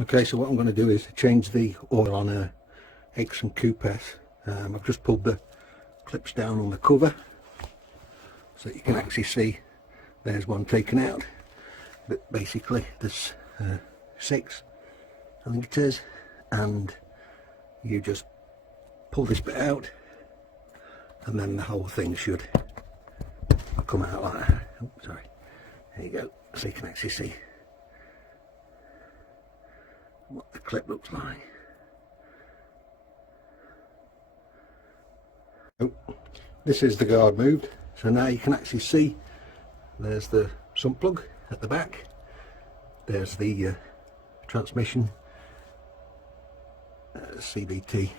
Okay, so what I'm going to do is change the oil on a Aixam Coupe S. I've just pulled the clips down on the cover so you can actually see there's one taken out, but basically there's 6, I think it is, and you just pull this bit out and then the whole thing should come out like that. Oh, sorry, there you go, so you can actually see what the clip looks like. Oh, this is the guard moved, so now you can actually see there's the sump plug at the back, there's the transmission CVT,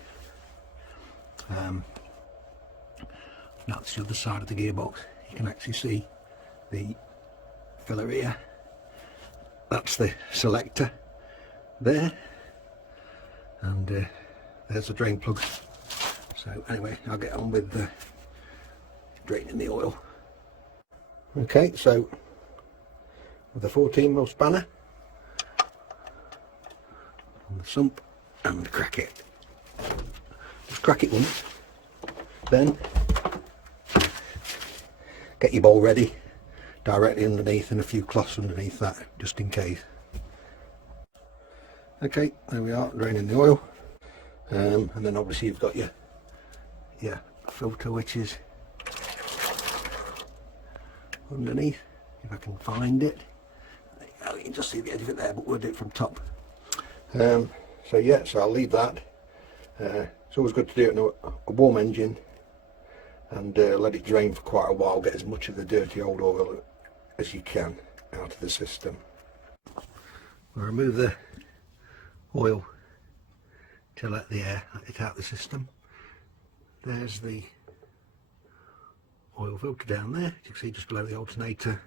that's the other side of the gearbox. You can actually see the filler here, that's the selector there, and there's the drain plug. So anyway, I'll get on with draining the oil. Okay, so with the 14mm spanner on the sump and crack it. Just crack it once, then get your bowl ready directly underneath and a few cloths underneath that just in case. Okay, there we are, draining the oil, and then obviously you've got your filter, which is underneath, if I can find it. There you go, you can just see the edge of it there, but we'll do it from top. So yeah, so I'll leave that. It's always good to do it in a warm engine and let it drain for quite a while, get as much of the dirty old oil as you can out of the system. We'll remove the oil to let the air it out of the system. There's the oil filter down there, you can see just below the alternator.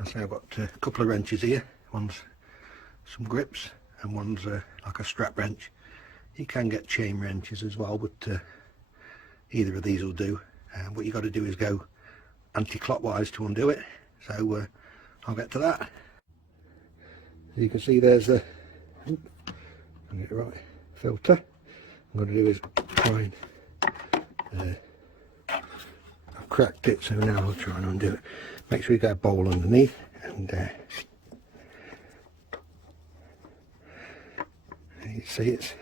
I say I've got a couple of wrenches here, one's some grips and one's like a strap wrench. You can get chain wrenches as well, but either of these will do. What you got to do is go anti-clockwise to undo it, so I'll get to that. As you can see, there's the get it right filter. What I'm going to do is try and I've cracked it, so now I'll try and undo it. Make sure you get a bowl underneath, and you see it's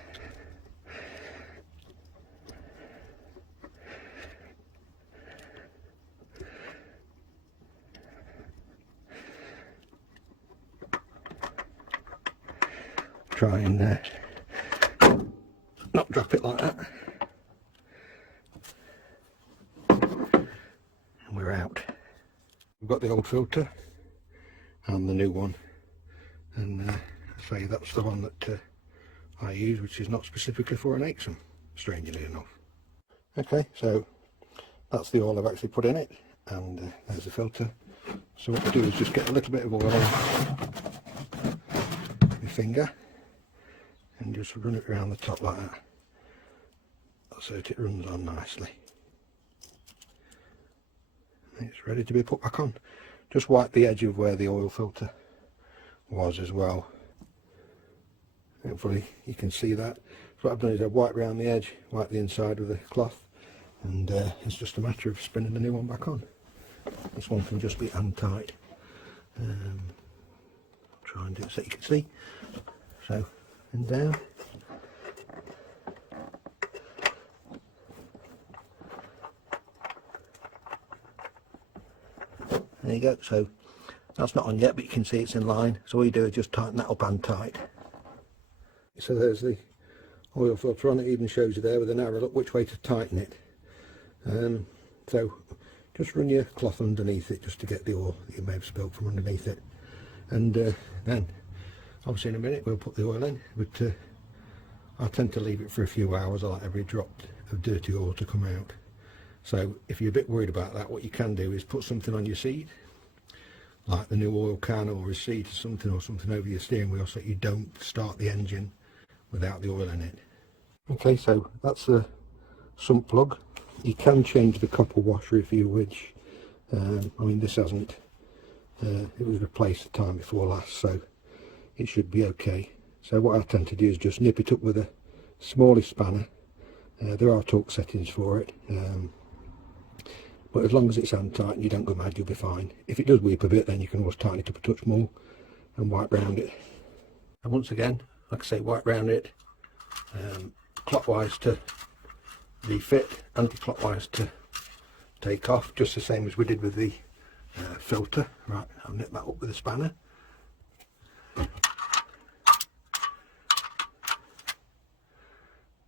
try and not drop it like that, and we're out. We've got the old filter and the new one, and I say that's the one that I use, which is not specifically for an Aixam, strangely enough. Okay, so that's the oil I've actually put in it, and there's the filter. So what I do is just get a little bit of oil on my finger and just run it around the top like that, so that it runs on nicely. It's ready to be put back on. Just wipe the edge of where the oil filter was as well. Hopefully you can see that. So what I've done is I've wiped around the edge, wiped the inside with a cloth, and it's just a matter of spinning the new one back on. This one can just be hand tight. I'll try and do it so you can see. So, and down. There you go, so that's not on yet, but you can see it's in line. So all you do is just tighten that up hand tight. So there's the oil filter on it, even shows you there with an arrow look which way to tighten it. So just run your cloth underneath it just to get the oil that you may have spilled from underneath it. And then obviously in a minute we'll put the oil in, but I tend to leave it for a few hours. I like every drop of dirty oil to come out. So if you're a bit worried about that, what you can do is put something on your seat, like the new oil can or a seat or something over your steering wheel, so you don't start the engine without the oil in it. Okay, so that's the sump plug. You can change the copper washer if you wish. I mean, this hasn't, it was replaced the time before last, so it should be okay. So what I tend to do is just nip it up with a smallest spanner. There are torque settings for it, but as long as it's hand tight and you don't go mad, you'll be fine. If it does weep a bit, then you can always tighten it up a touch more and wipe round it. And once again, like I say, wipe round it clockwise to refit, anti-clockwise to take off, just the same as we did with the filter. Right, I'll nip that up with a spanner.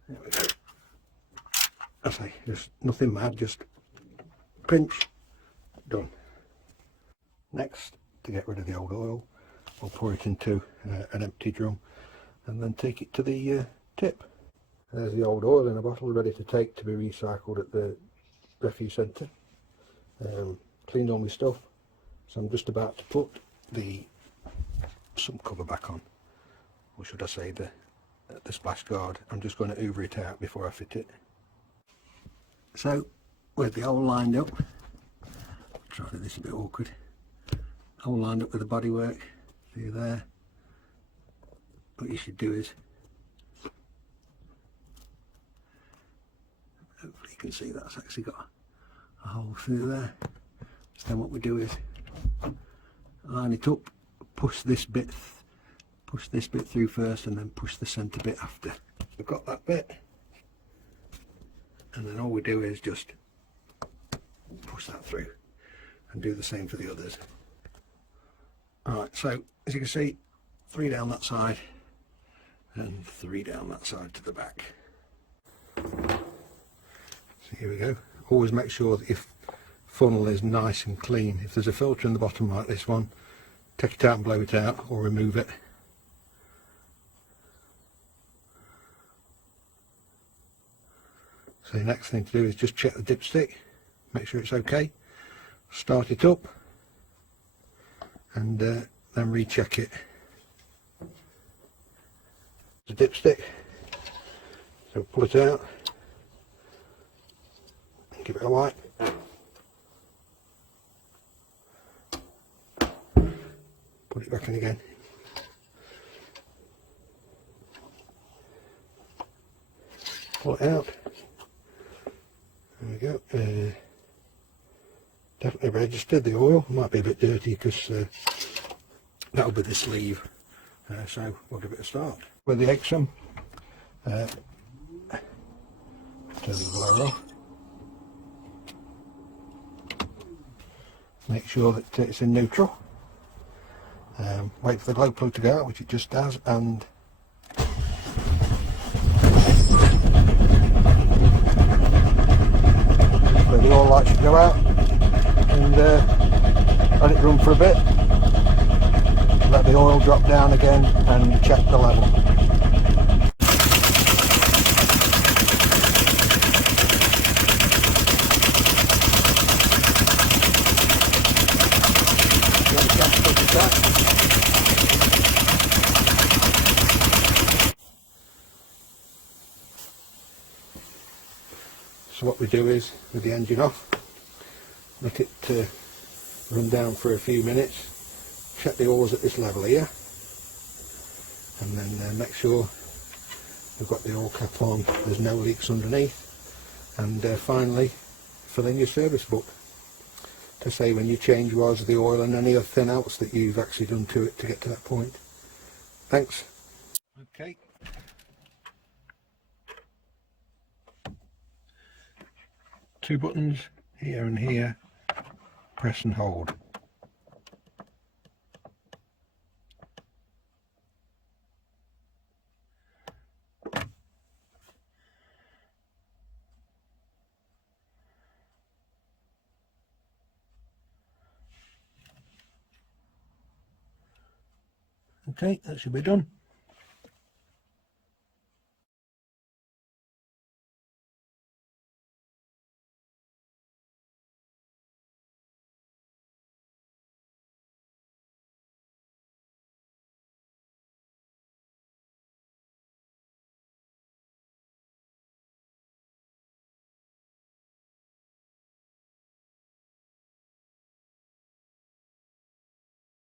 There we go. I say, just nothing mad, just pinch, done. Next, to get rid of the old oil, we'll pour it into an empty drum and then take it to the tip. There's the old oil in a bottle ready to take to be recycled at the refuse centre. Cleaned all my stuff, so I'm just about to put the sump cover back on, or should I say the splash guard. I'm just going to hoover it out before I fit it. So with the hole lined up, I'll try to do this a bit awkward, hole lined up with the bodywork through there, what you should do is, hopefully you can see that's actually got a hole through there. So then what we do is line it up, push this bit through first and then push the centre bit after. We've got that bit, and then all we do is just push that through and do the same for the others. Alright, so as you can see, 3 down that side and 3 down that side to the back. So here we go. Always make sure that if funnel is nice and clean. If there's a filter in the bottom like this one, take it out and blow it out or remove it. So the next thing to do is just check the dipstick, make sure it's okay, start it up and then recheck it. The dipstick, so pull it out and give it a wipe. Put it back in again. Pull it out. There we go. Definitely registered the oil. Might be a bit dirty because that'll be the sleeve. So we'll give it a start. With the Aixam, turn the blower off. Make sure that it's in neutral. Wait for the glow plug to go out, which it just does, and so the oil light should go out, and let it run for a bit. Let the oil drop down again and check the level. So what we do is, with the engine off, let it run down for a few minutes, check the oils at this level here, and then make sure we've got the oil cap on, there's no leaks underneath, and finally fill in your service book to say when you change was of the oil and anything else that you've actually done to it to get to that point. Thanks. Okay. Two buttons here and here, press and hold. Okay, that should be done.